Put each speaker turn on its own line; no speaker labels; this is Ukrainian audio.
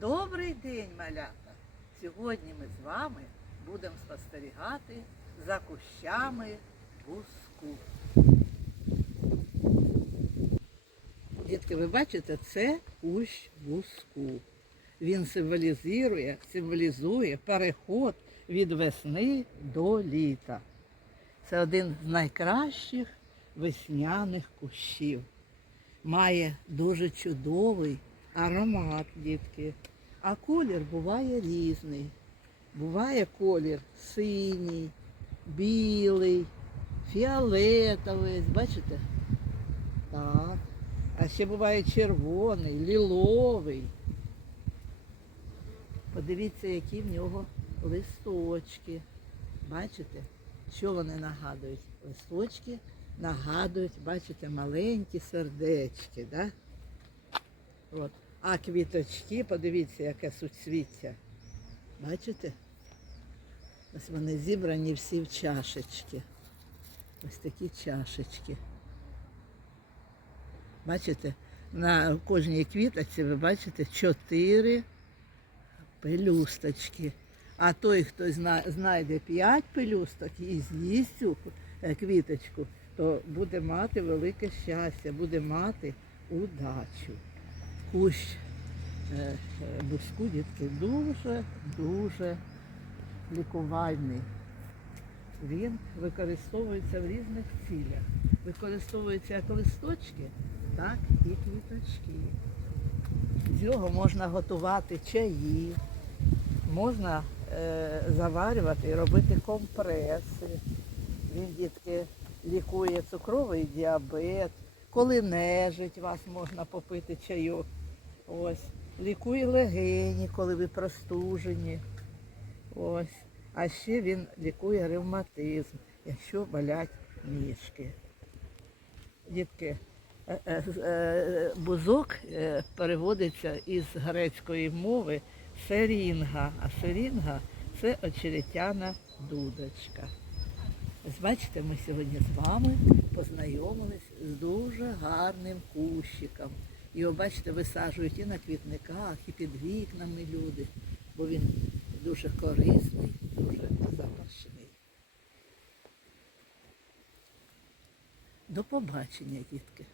Добрий день, малята! Сьогодні ми з вами будемо спостерігати за кущами буску. Дітки, ви бачите, це кущ буску. Він символізує, символізує переход від весни до літа. Це один з найкращих весняних кущів. Має дуже чудовий аромат, дітки. А колір буває різний. Буває колір синій, білий, фіолетовий, бачите? Так. А ще буває червоний, ліловий. Подивіться, які в нього листочки. Бачите, що вони нагадують? Листочки нагадують, бачите, маленькі сердечки, да? От. А квіточки, подивіться, яке суцвіття. Бачите? Ось вони зібрані всі в чашечки. Ось такі чашечки. Бачите, на кожній квіточці ви бачите чотири пелюсточки. А той, хто знайде п'ять пелюсток і з'їсть цю е, квіточку, то буде мати велике щастя, буде мати удачу. Кущ е, е, буску, дітки, дуже-дуже лікувальний. Він використовується в різних цілях. Використовується як листочки, так і квіточки. З нього можна готувати чаї, можна е, заварювати і робити компреси. Він, дітки, лікує цукровий діабет, коли нежить вас можна попити чайок. Ось. Лікує легені, коли ви простужені. Ось. А ще він лікує ревматизм, якщо болять ніжки. Дітки, е, е, е, бузок переводиться із грецької мови серінга, а серінга це очеретяна дудочка. Бачите, ми сьогодні з вами познайомились з дуже гарним кущиком. Його, бачите, висаджують і на квітниках, і під вікнами люди, бо він дуже корисний, дуже запашний. До побачення, дітки.